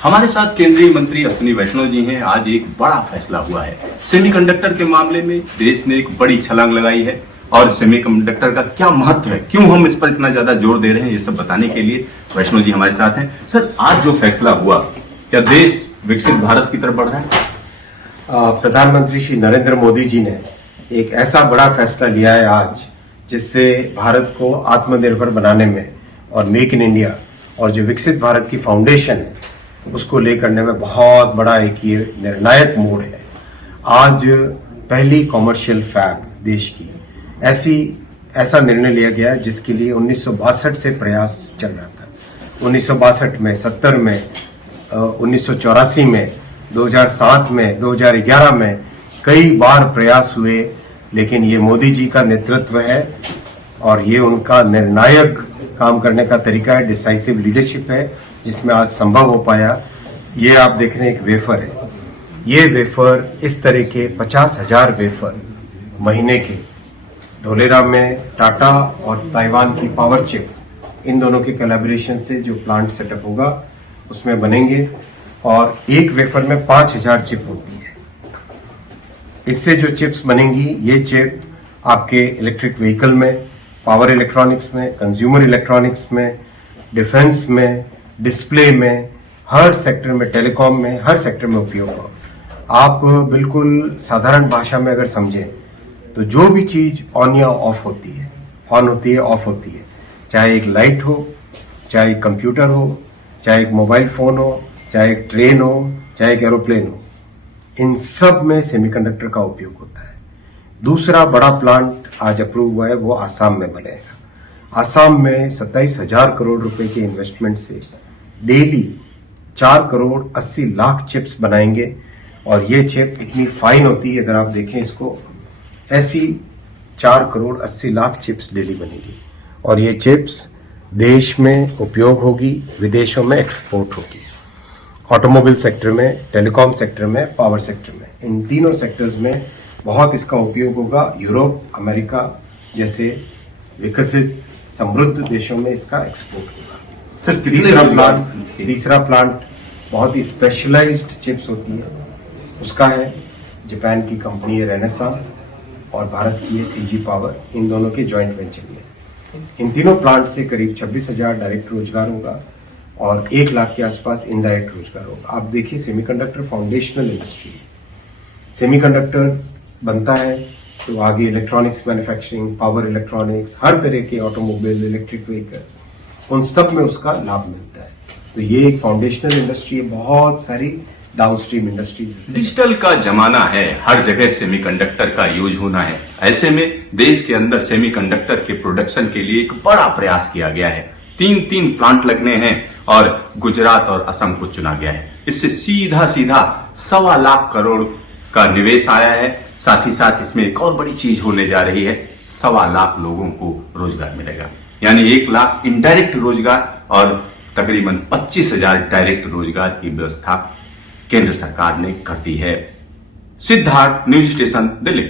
हमारे साथ केंद्रीय मंत्री अश्विनी वैष्णव जी हैं। आज एक बड़ा फैसला हुआ है सेमीकंडक्टर के मामले में। देश ने एक बड़ी छलांग लगाई है और सेमीकंडक्टर का क्या महत्व है, क्यों हम इस पर इतना ज्यादा जोर दे रहे हैं, ये सब बताने के लिए वैष्णव जी हमारे साथ हैं। सर, आज जो फैसला हुआ, क्या देश विकसित भारत की तरफ बढ़ रहा है? प्रधानमंत्री श्री नरेंद्र मोदी जी ने एक ऐसा बड़ा फैसला लिया है आज, जिससे भारत को आत्मनिर्भर बनाने में और मेक इन इंडिया और जो विकसित भारत की फाउंडेशन है उसको ले करने में बहुत बड़ा एक ये निर्णायक मोड़ है। आज पहली कॉमर्शियल फैब देश की ऐसा निर्णय लिया गया है जिसके लिए 1962 से प्रयास चल रहा था। 1962 में, 70 में, 1984 में, 2007 में, 2011 में कई बार प्रयास हुए, लेकिन ये मोदी जी का नेतृत्व है और ये उनका निर्णायक काम करने का तरीका है, डिसाइसिव लीडरशिप है, जिसमें आज संभव हो पाया। ये आप देख रहे हैं एक वेफर है। ये वेफर इस तरह के 50,000 वेफर महीने के धोलेराम में टाटा और ताइवान की पावर चिप, इन दोनों के कोलैबोरेशन से जो प्लांट सेटअप होगा उसमें बनेंगे और एक वेफर में 5,000 चिप होती है। इससे जो चिप्स बनेंगी, ये चिप आपके इलेक्ट्रिक व्हीकल में, पावर इलेक्ट्रॉनिक्स में, कंज्यूमर इलेक्ट्रॉनिक्स में, डिफेंस में, डिस्प्ले में, हर सेक्टर में, टेलीकॉम में, हर सेक्टर में उपयोग हो। आप बिल्कुल साधारण भाषा में अगर समझें तो जो भी चीज ऑन या ऑफ होती है, ऑन होती है, ऑफ होती है, चाहे एक लाइट हो, चाहे एक कंप्यूटर हो, चाहे एक मोबाइल फोन हो, चाहे एक ट्रेन हो, चाहे एक एरोप्लेन हो, इन सब में सेमीकंडक्टर का उपयोग होता है। दूसरा बड़ा प्लांट आज अप्रूव हुआ है, वो आसाम में बनेगा। आसाम में 27,000 करोड़ रुपए के इन्वेस्टमेंट से डेली 4 करोड़ 80 लाख चिप्स बनाएंगे और ये चिप इतनी फाइन होती है, अगर आप देखें इसको, ऐसी 4 करोड़ 80 लाख चिप्स डेली बनेगी और ये चिप्स देश में उपयोग होगी, विदेशों में एक्सपोर्ट होगी। ऑटोमोबाइल सेक्टर में, टेलीकॉम सेक्टर में, पावर सेक्टर में, इन तीनों सेक्टर्स में बहुत इसका उपयोग होगा। यूरोप, अमेरिका जैसे विकसित समृद्ध देशों में इसका एक्सपोर्ट होगा। सर, तीसरा प्लांट बहुत ही स्पेशलाइज्ड चिप्स होती है, उसका है जापान की कंपनी है रेनेसा और भारत की है सीजी पावर, इन दोनों के जॉइंट वेंचर में। इन तीनों प्लांट से करीब 26,000 डायरेक्ट रोजगार होगा और 1 लाख के आसपास इनडायरेक्ट रोजगार होगा। आप देखिए, सेमीकंडक्टर फाउंडेशनल इंडस्ट्री है। सेमीकंडक्टर बनता है तो आगे इलेक्ट्रॉनिक्स मैन्युफैक्चरिंग, पावर इलेक्ट्रॉनिक्स, हर तरह के ऑटोमोबाइल, इलेक्ट्रिक व्हीकल, उन सब में उसका लाभ मिलता है। तो ये एक फाउंडेशनल इंडस्ट्री है, बहुत सारी डाउनस्ट्रीम इंडस्ट्रीज। डिजिटल का जमाना है, हर जगह सेमीकंडक्टर का यूज होना है। ऐसे में देश के अंदर सेमीकंडक्टर के प्रोडक्शन के लिए एक बड़ा प्रयास किया गया है। 3 प्लांट लगने हैं और गुजरात और असम को चुना गया है। इससे सीधा 1.25 लाख करोड़ का निवेश आया है। साथ ही साथ इसमें एक और बड़ी चीज होने जा रही है, 1.25 लाख लोगों को रोजगार मिलेगा, यानी 1 लाख इनडायरेक्ट रोजगार और तकरीबन 25,000 डायरेक्ट रोजगार की व्यवस्था केंद्र सरकार ने कर दी है। Siddharth, news station, Delhi.